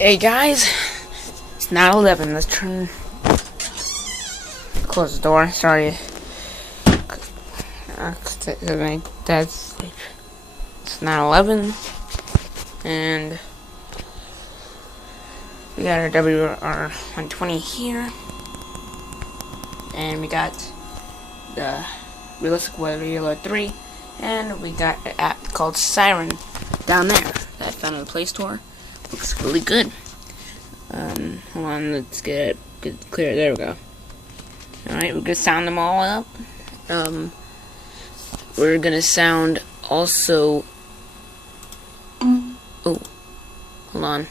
Hey guys, it's not 11. Let's close the door. Sorry. My dad's asleep. It's not 11, and we got our WR120 here, and we got the realistic weather 3, and we got an app called Siren down there that I found in the Play Store. Looks really good. Hold on, let's get clear. There we go. Alright, we're gonna sound them all up. We're gonna sound also. Oh, hold on.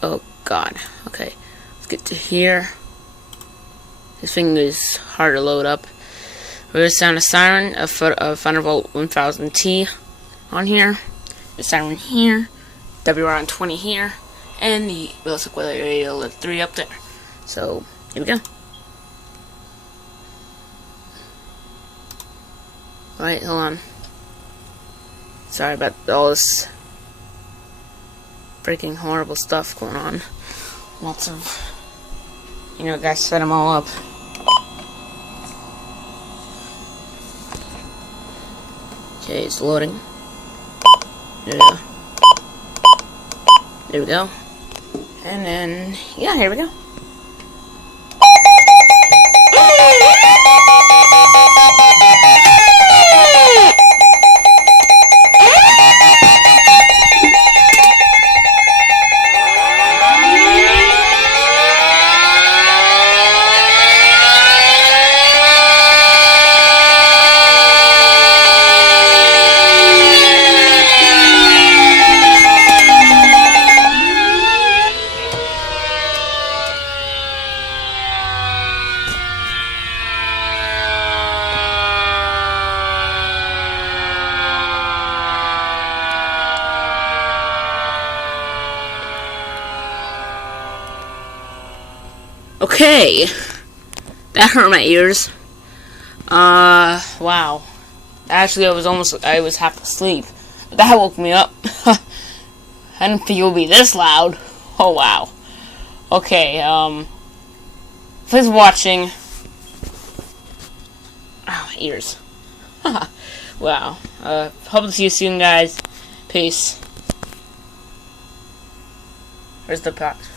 Oh God. Okay, let's get to here. This thing is hard to load up. We're gonna sound a siren, a Thunderbolt 1000T on here. The siren here, WR120 here, and the realistic weather area 3 up there. So here we go. Alright, hold on. Sorry about all this freaking horrible stuff going on. Lots of, guys set them all up. Okay, it's loading. There we go. There we go. And then, yeah, here we go. Okay, that hurt my ears. Wow. Actually, I was half asleep. But that woke me up. I didn't think it would be this loud. Oh, wow. Okay, thanks for watching. Oh, my ears. Wow. Hope to see you soon, guys. Peace. Where's the box?